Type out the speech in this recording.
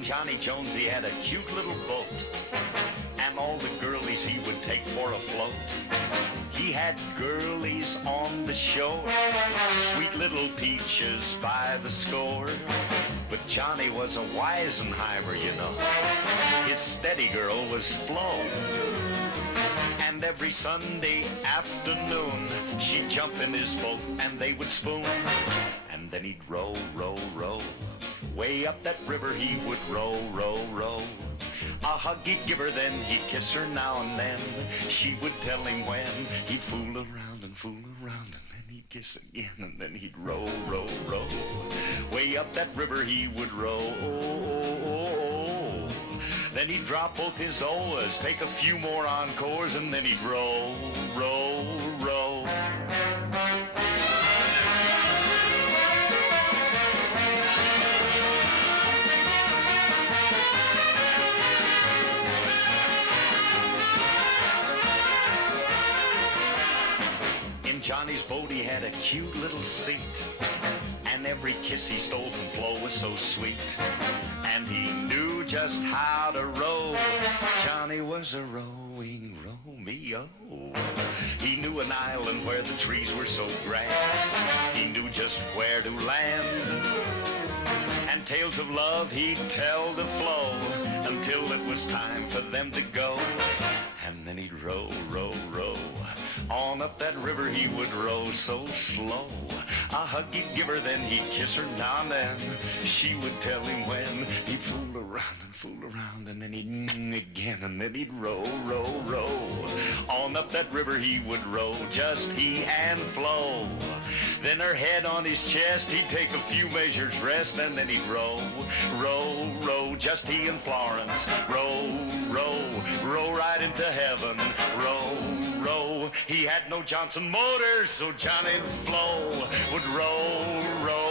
son Johnny Jones, he had a cute little boat, and all the girlies he would take for a float. He had girlies on the shore, sweet little peaches by the score. But Johnny was a Weisenheimer, you know. His steady girl was Flo. And every Sunday afternoon, she'd jump in his boat and they would spoon. And then he'd row, row, row. Way up that river he would row, row, row. A hug he'd give her, then he'd kiss her now and then. She would tell him when. He'd fool around and fool around, and then he'd kiss again, and then he'd row, row, row. Way up that river he would row. Then he'd drop both his oars, take a few more encores, and then he'd row, row, row. In Johnny's boat he had a cute little seat, and every kiss he stole from Flo was so sweet. And he knew just how to row. Johnny was a rowing Romeo. He knew an island where the trees were so grand. He knew just where to land. And tales of love he'd tell to Flo until it was time for them to go. And then he'd row, row, row. On up that river he would row so slow. A hug he'd give her, then he'd kiss her now and then. She would tell him when. He'd fool around, and then he'd again, and then he'd row, row, row. On up that river he would row, just he and Flo. Then her head on his chest, he'd take a few measures rest, and then he'd row, row, row, just he and Florence. Row, row, row right into heaven. Row, row. He had no Johnson motors, so Johnny and Flo would row, row.